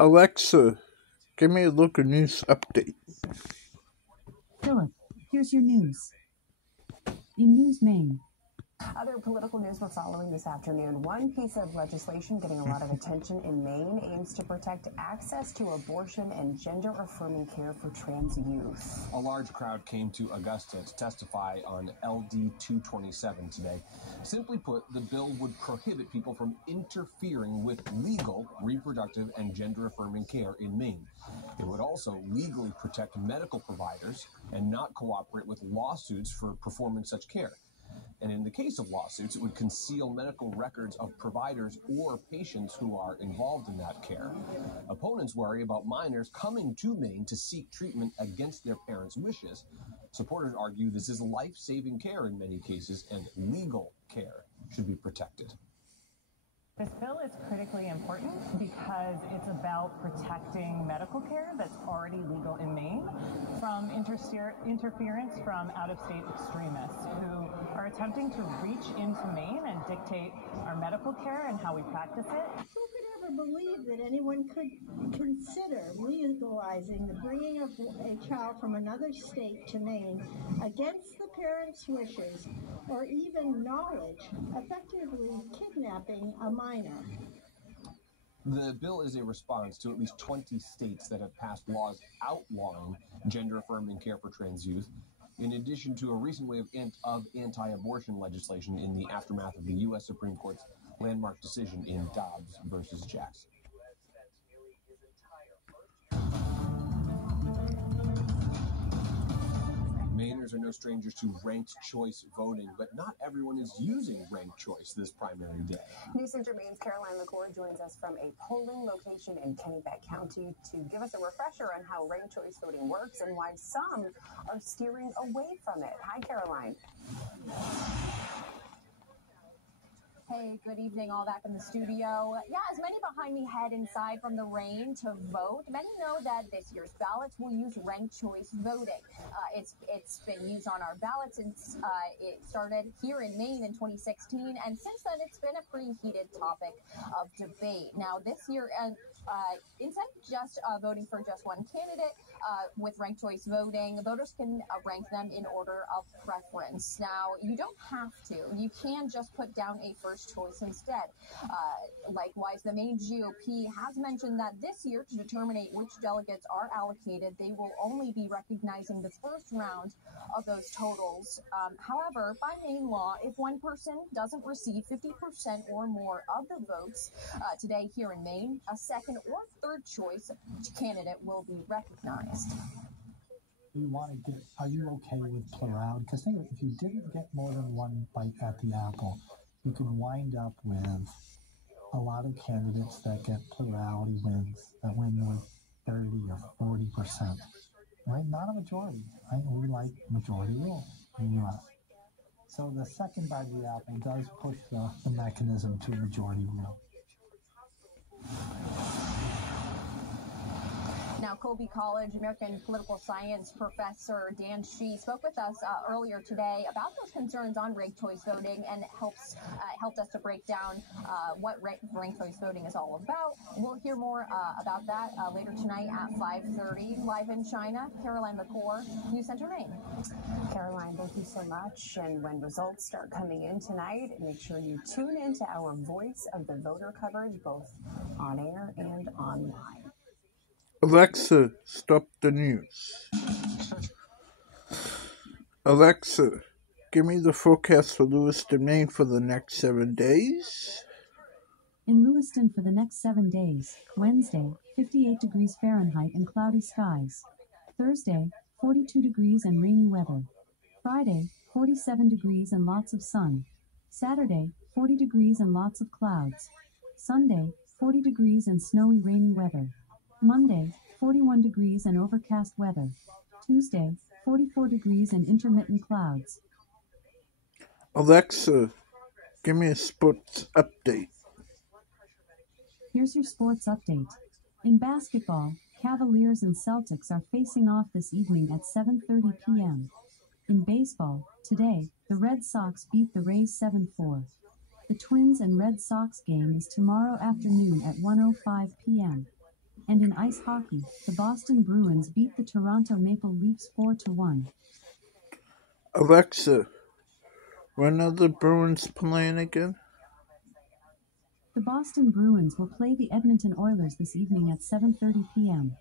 Alexa, give me a local news update. Philip, here's your news. In News Maine. Other political news we're following this afternoon. One piece of legislation getting a lot of attention in Maine aims to protect access to abortion and gender-affirming care for trans youth. A large crowd came to Augusta to testify on LD 227 today. Simply put, the bill would prohibit people from interfering with legal reproductive and gender-affirming care in Maine. It would also legally protect medical providers and not cooperate with lawsuits for performing such care. And in the case of lawsuits, it would conceal medical records of providers or patients who are involved in that care. Opponents worry about minors coming to Maine to seek treatment against their parents' wishes. Supporters argue this is life-saving care in many cases, and legal care should be protected. This bill is critically important because it's about protecting medical care that's already legal in Maine from interference from out-of-state extremists who are attempting to reach into Maine and dictate our medical care and how we practice it. Who could ever believe that anyone could consider legalizing the bringing of a child from another state to Maine against the parents' wishes or even knowledge, effectively kidnapping a minor? The bill is a response to at least 20 states that have passed laws outlawing gender-affirming care for trans youth, in addition to a recent wave of anti-abortion legislation in the aftermath of the U.S. Supreme Court's landmark decision in Dobbs versus Jackson. Mainers are no strangers to ranked choice voting, but not everyone is using ranked choice this primary day. News Center Maine's Caroline McCord joins us from a polling location in Kennebec County to give us a refresher on how ranked choice voting works and why some are steering away from it. Hi, Caroline. Hey, good evening, all back in the studio. Yeah, as many behind me head inside from the rain to vote, many know that this year's ballots will use ranked choice voting. It's been used on our ballots since it started here in Maine in 2016, and since then it's been a pretty heated topic of debate. Now, this year, instead of just voting for just one candidate with ranked choice voting, voters can rank them in order of preference. Now, you don't have to. You can just put down a first choice instead. Likewise, the Maine GOP has mentioned that this year, to determine which delegates are allocated, they will only be recognizing the first round of those totals. However, by Maine law, if one person doesn't receive 50% or more of the votes today here in Maine, a second or third choice candidate will be recognized. Are you okay with plurality? Because think of it, if you didn't get more than one bite at the apple, you can wind up with a lot of candidates that get plurality wins, that win with 30 or 40%, right? Not a majority, right? We like majority rule in the U.S. So the second bite of the apple does push the mechanism to majority rule. Now, Colby College American political science professor Dan Shee spoke with us earlier today about those concerns on ranked choice voting and helped us to break down what ranked choice voting is all about. We'll hear more about that later tonight at 5:30 live in China. Caroline McCord, News Center Maine. Caroline, thank you so much. And when results start coming in tonight, make sure you tune into our Voice of the Voter coverage, both on air and online. Alexa, stop the news. Alexa, give me the forecast for Lewiston, Maine for the next 7 days. In Lewiston for the next 7 days, Wednesday, 58 degrees Fahrenheit and cloudy skies. Thursday, 42 degrees and rainy weather. Friday, 47 degrees and lots of sun. Saturday, 40 degrees and lots of clouds. Sunday, 40 degrees and snowy rainy weather. Monday, 41 degrees and overcast weather. Tuesday, 44 degrees and intermittent clouds. Alexa, give me a sports update. Here's your sports update. In basketball, Cavaliers and Celtics are facing off this evening at 7:30 p.m. In baseball, today, the Red Sox beat the Rays 7-4. The Twins and Red Sox game is tomorrow afternoon at 1:05 p.m. And in ice hockey, the Boston Bruins beat the Toronto Maple Leafs 4-1. Alexa, when are the Bruins playing again? The Boston Bruins will play the Edmonton Oilers this evening at 7:30 p.m.